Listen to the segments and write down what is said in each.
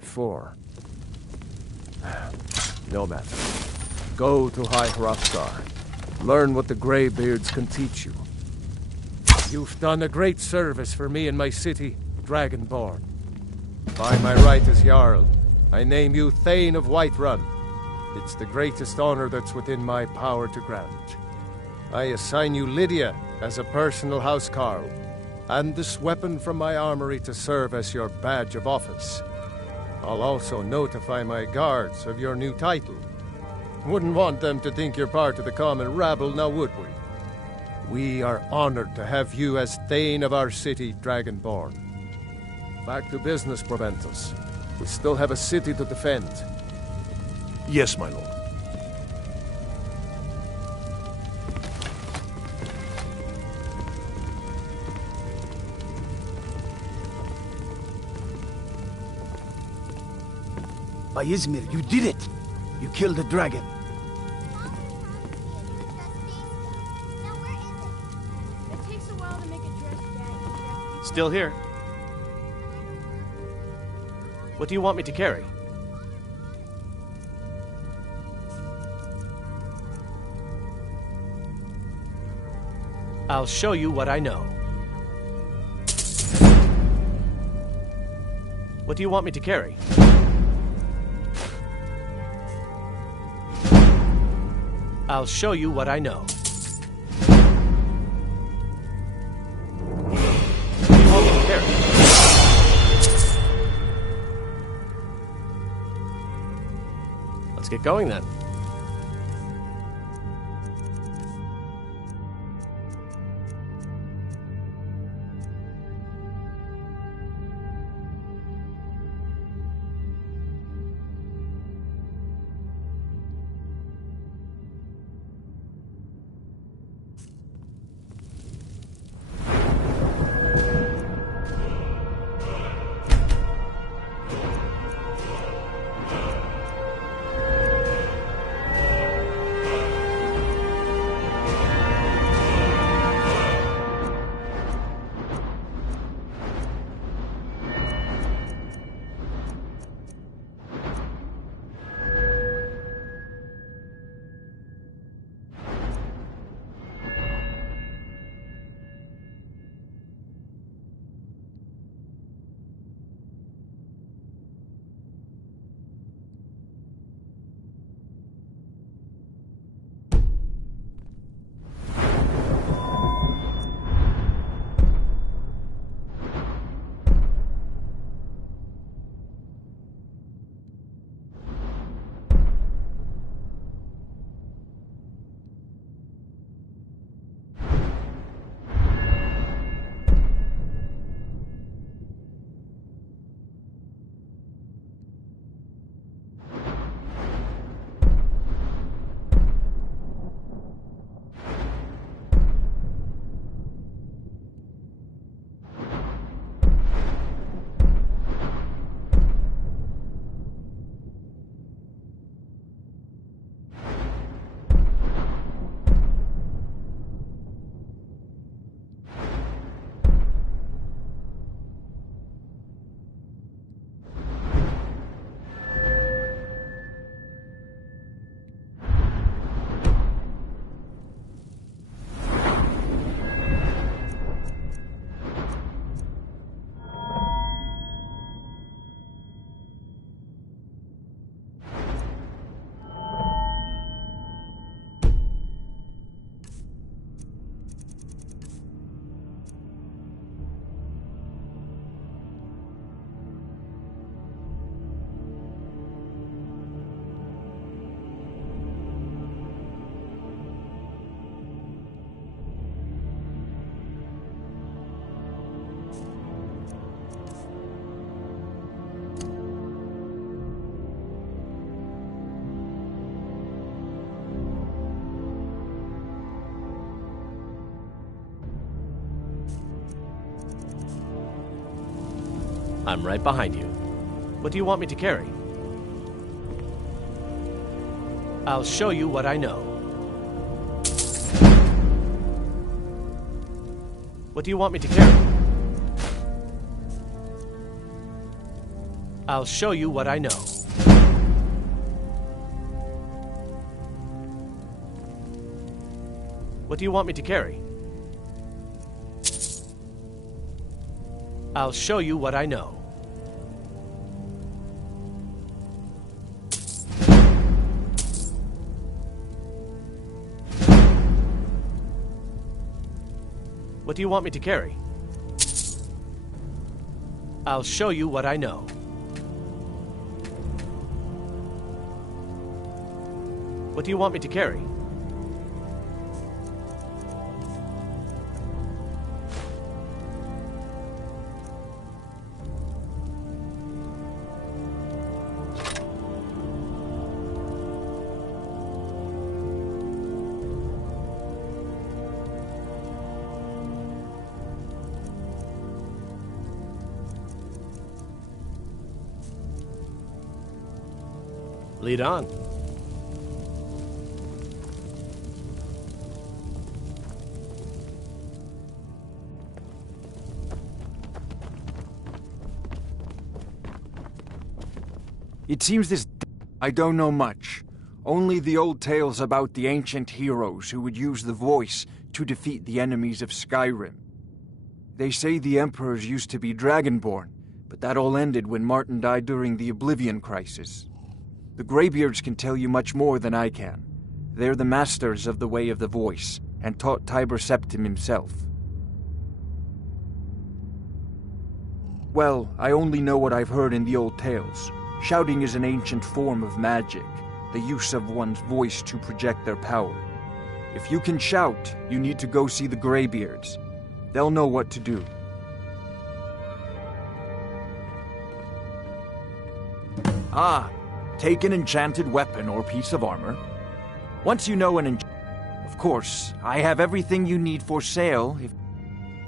before. No matter. Go to High Hrothgar. Learn what the Greybeards can teach you. You've done a great service for me and my city, Dragonborn. By my right as Jarl, I name you Thane of Whiterun. It's the greatest honor that's within my power to grant. I assign you Lydia as a personal housecarl, and this weapon from my armory to serve as your badge of office. I'll also notify my guards of your new title. Wouldn't want them to think you're part of the common rabble, now would we? We are honored to have you as Thane of our city, Dragonborn. Back to business, Proventus. We still have a city to defend. Yes, my lord. By Izmir, you did it! You killed the dragon. Still here. What do you want me to carry? I'll show you what I know. What do you want me to carry? I'll show you what I know. What do you want me to carry? Let's get going then. I'm right behind you. What do you want me to carry? I'll show you what I know. What do you want me to carry? I'll show you what I know. What do you want me to carry? I'll show you what I know. What do you want me to carry? I'll show you what I know. What do you want me to carry? Lead on. It seems I don't know much. Only the old tales about the ancient heroes who would use the voice to defeat the enemies of Skyrim. They say the emperors used to be dragonborn, but that all ended when Martin died during the Oblivion Crisis. The Greybeards can tell you much more than I can. They're the masters of the way of the voice, and taught Tiber Septim himself. Well, I only know what I've heard in the old tales. Shouting is an ancient form of magic, the use of one's voice to project their power. If you can shout, you need to go see the Greybeards. They'll know what to do. Ah, take an enchanted weapon or piece of armor. Once you know Of course, I have everything you need for sale if...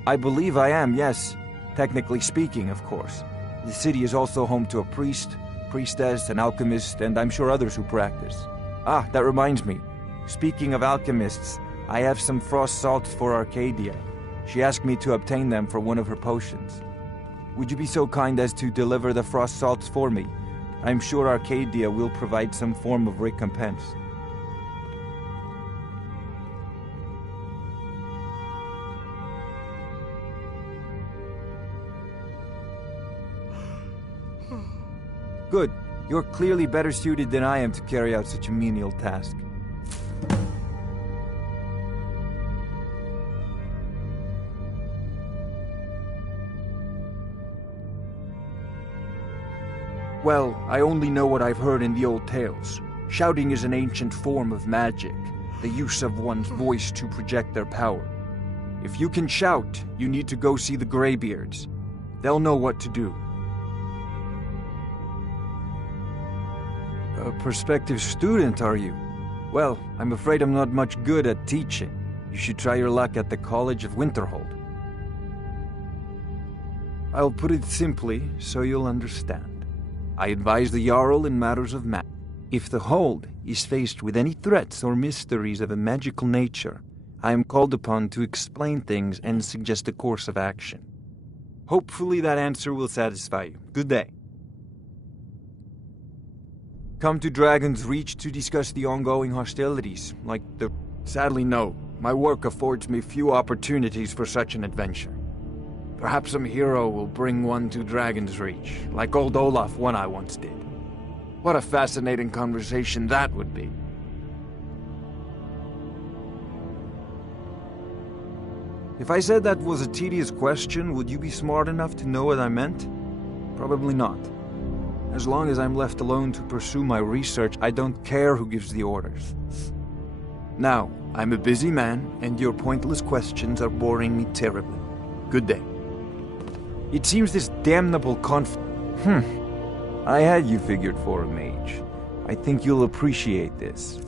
I believe I am, yes. Technically speaking, of course. The city is also home to a priest, priestess, an alchemist, and I'm sure others who practice. Ah, that reminds me. Speaking of alchemists, I have some frost salts for Arcadia. She asked me to obtain them for one of her potions. Would you be so kind as to deliver the frost salts for me? I'm sure Arcadia will provide some form of recompense. Good. You're clearly better suited than I am to carry out such a menial task. Well, I only know what I've heard in the old tales. Shouting is an ancient form of magic, the use of one's voice to project their power. If you can shout, you need to go see the Greybeards. They'll know what to do. A prospective student, are you? Well, I'm afraid I'm not much good at teaching. You should try your luck at the College of Winterhold. I'll put it simply so you'll understand. I advise the Jarl in matters of magic. If the Hold is faced with any threats or mysteries of a magical nature, I am called upon to explain things and suggest a course of action. Hopefully that answer will satisfy you. Good day. Come to Dragon's Reach to discuss the ongoing hostilities, like the... Sadly, no. My work affords me few opportunities for such an adventure. Perhaps some hero will bring one to Dragon's Reach, like old Olaf one I once did. What a fascinating conversation that would be. If I said that was a tedious question, would you be smart enough to know what I meant? Probably not. As long as I'm left alone to pursue my research, I don't care who gives the orders. Now, I'm a busy man, and your pointless questions are boring me terribly. Good day. It seems this damnable I had you figured for a mage. I think you'll appreciate this.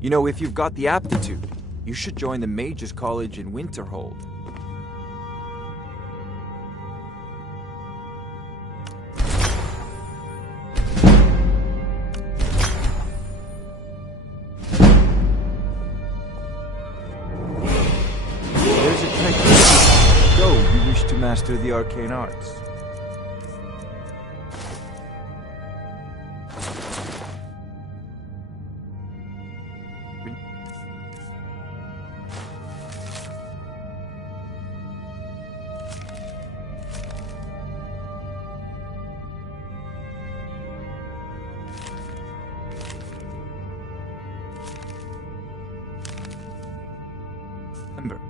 You know, if you've got the aptitude, you should join the Mages College in Winterhold. There's a technique. Go, you wish to master the arcane arts. Remember,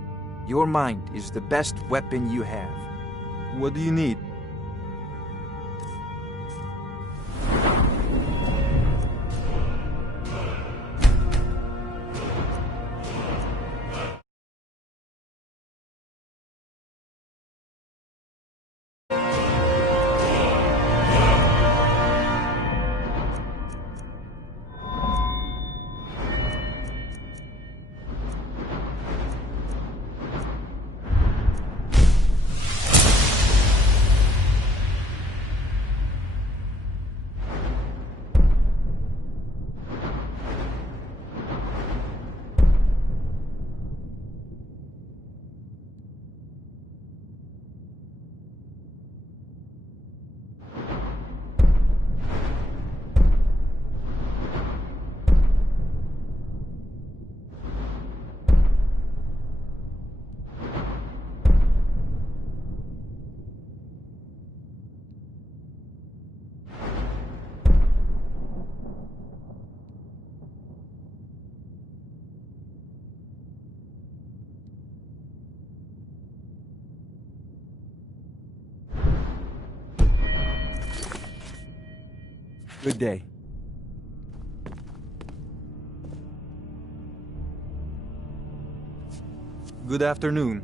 your mind is the best weapon you have. What do you need? Good day. Good afternoon.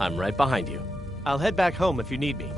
I'm right behind you. I'll head back home if you need me.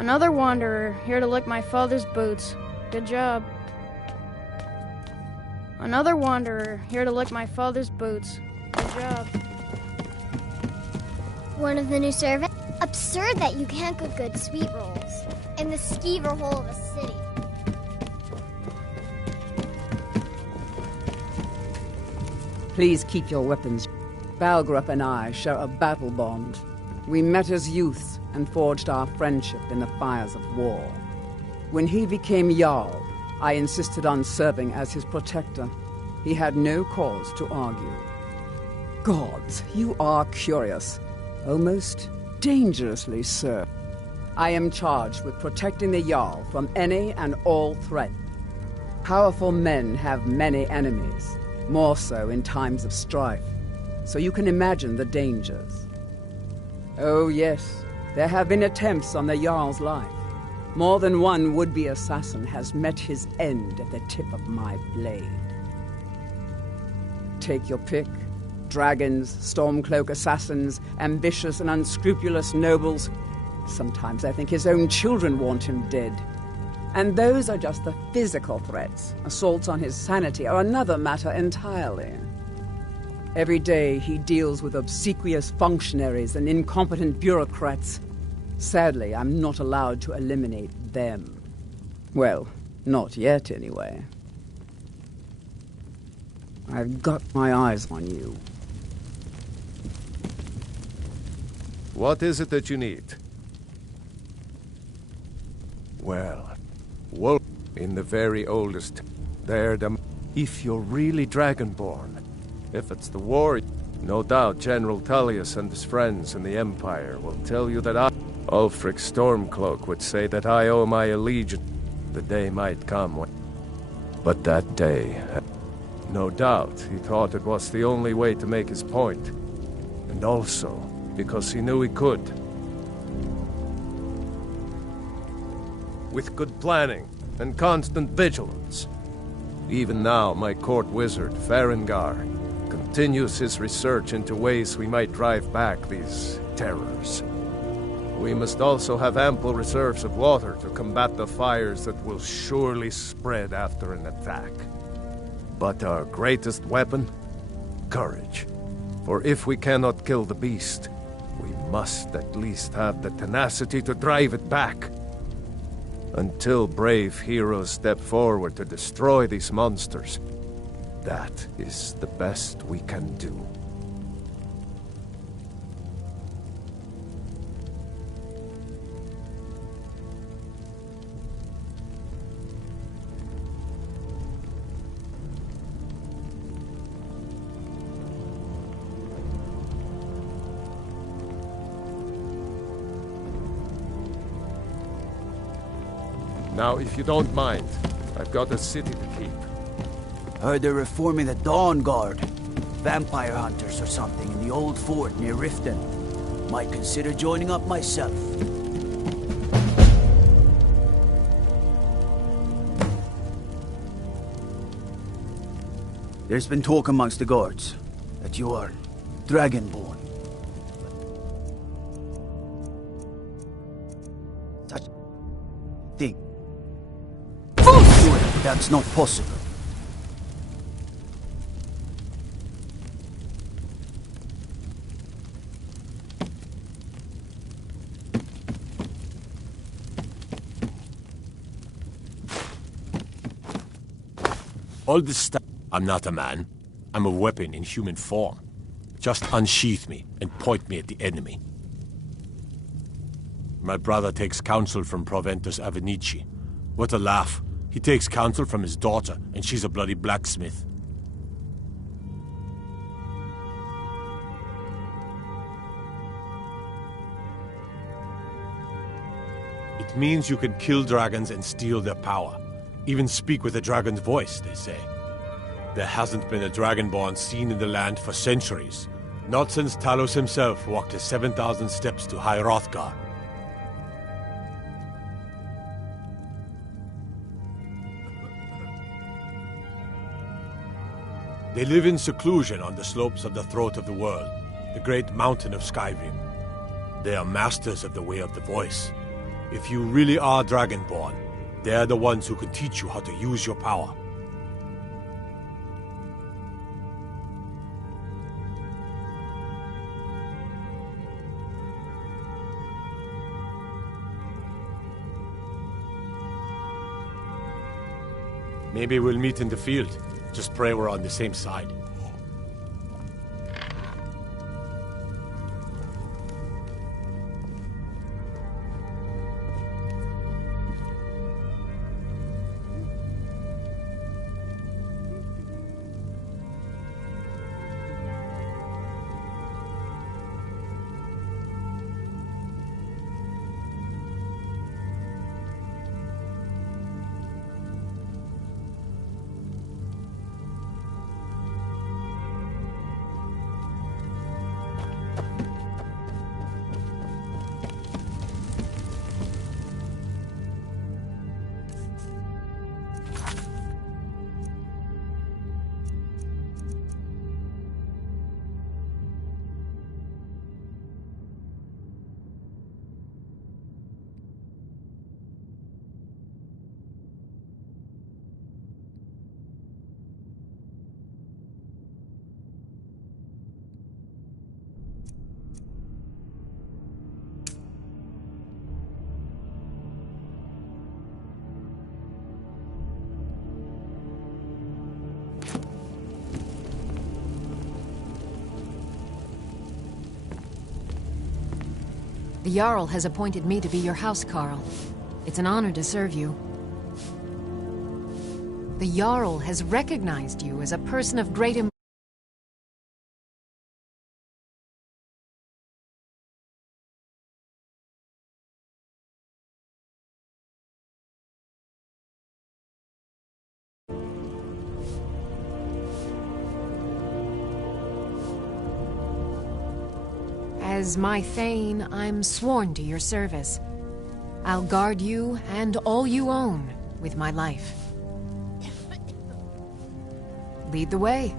Another wanderer, here to lick my father's boots. Good job. Another wanderer, here to lick my father's boots. Good job. One of the new servants? Absurd that you can't cook good sweet rolls in the skeever hole of a city. Please keep your weapons. Balgrup and I share a battle bond. We met as youths and forged our friendship in the fires of war. When he became Jarl, I insisted on serving as his protector. He had no cause to argue. Gods, you are curious. Almost dangerously so. I am charged with protecting the Jarl from any and all threat. Powerful men have many enemies, more so in times of strife, so you can imagine the dangers. Oh yes, there have been attempts on the Jarl's life. More than one would-be assassin has met his end at the tip of my blade. Take your pick. Dragons, Stormcloak assassins, ambitious and unscrupulous nobles. Sometimes I think his own children want him dead. And those are just the physical threats. Assaults on his sanity are another matter entirely. Every day he deals with obsequious functionaries and incompetent bureaucrats. Sadly, I'm not allowed to eliminate them. Well, not yet, anyway. I've got my eyes on you. What is it that you need? Well, wolf in the very oldest. If you're really Dragonborn, if it's the war, no doubt General Tullius and his friends in the Empire will tell you that Ulfric Stormcloak would say that I owe my allegiance. The day might come when... But that day... No doubt he thought it was the only way to make his point. And also, because he knew he could. With good planning and constant vigilance. Even now, my court wizard, Farengar, continues his research into ways we might drive back these terrors. We must also have ample reserves of water to combat the fires that will surely spread after an attack. But our greatest weapon? Courage. For if we cannot kill the beast, we must at least have the tenacity to drive it back. Until brave heroes step forward to destroy these monsters, that is the best we can do. Now, if you don't mind, I've got a city to keep. Heard they're reforming the Dawn Guard. Vampire hunters or something in the old fort near Riften. Might consider joining up myself. There's been talk amongst the guards that you are Dragonborn. Such thing. That's not possible. All this stuff. I'm not a man. I'm a weapon in human form. Just unsheath me and point me at the enemy. My brother takes counsel from Proventus Avenici. What a laugh. He takes counsel from his daughter, and she's a bloody blacksmith. It means you can kill dragons and steal their power. Even speak with a dragon's voice, they say. There hasn't been a dragonborn seen in the land for centuries. Not since Talos himself walked his 7,000 steps to High Hrothgar. They live in seclusion on the slopes of the Throat of the World, the great mountain of Skyrim. They are masters of the way of the voice. If you really are Dragonborn, they're the ones who can teach you how to use your power. Maybe we'll meet in the field. Just pray we're on the same side. The Jarl has appointed me to be your housecarl. It's an honor to serve you. The Jarl has recognized you as a person of great importance. As my Thane, I'm sworn to your service. I'll guard you and all you own with my life. Lead the way.